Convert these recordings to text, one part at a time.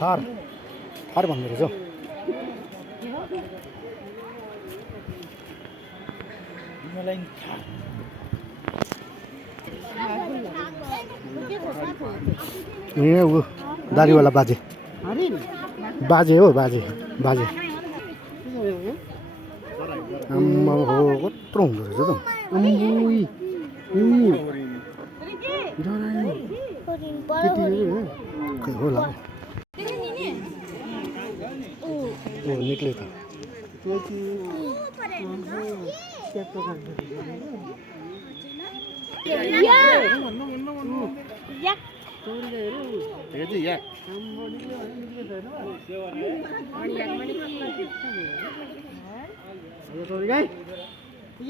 थार थार भन्ने रहेछ ए ऊ दारीवाला बाजे बाजे हो बाजे बाजे आम्मा हो कत्रो हुँदो रहेछ त खै होला ओ निक्ले त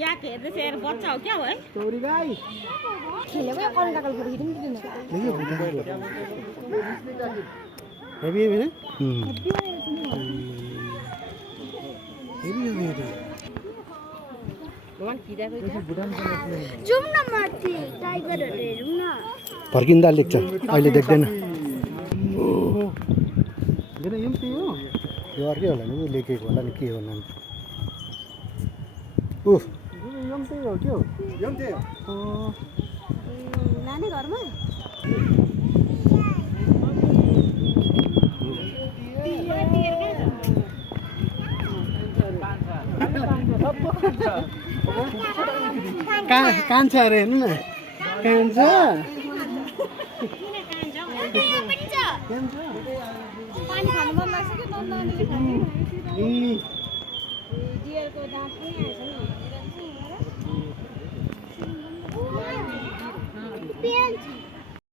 या खेत से बच्चा हो क्या है चौरी गाई खेलेको कौन काकल फोटो खिच्नु किन heavy heavy heavy heavy zoom न माथि टाइगरहरु हेरौँ न फर्किँदा लेख्छ अहिले देख्दैन यो अर्कै होला नि लेखेको होला नि के हो नाम उफ यम्ते हो के हो यम्ते हो नानी घरमा कान्छ अरे हेर्नु न कान्छ पानी खानु मन लाग्छ कि ननानीले खाने डियरको दाँत पनि आएछ नि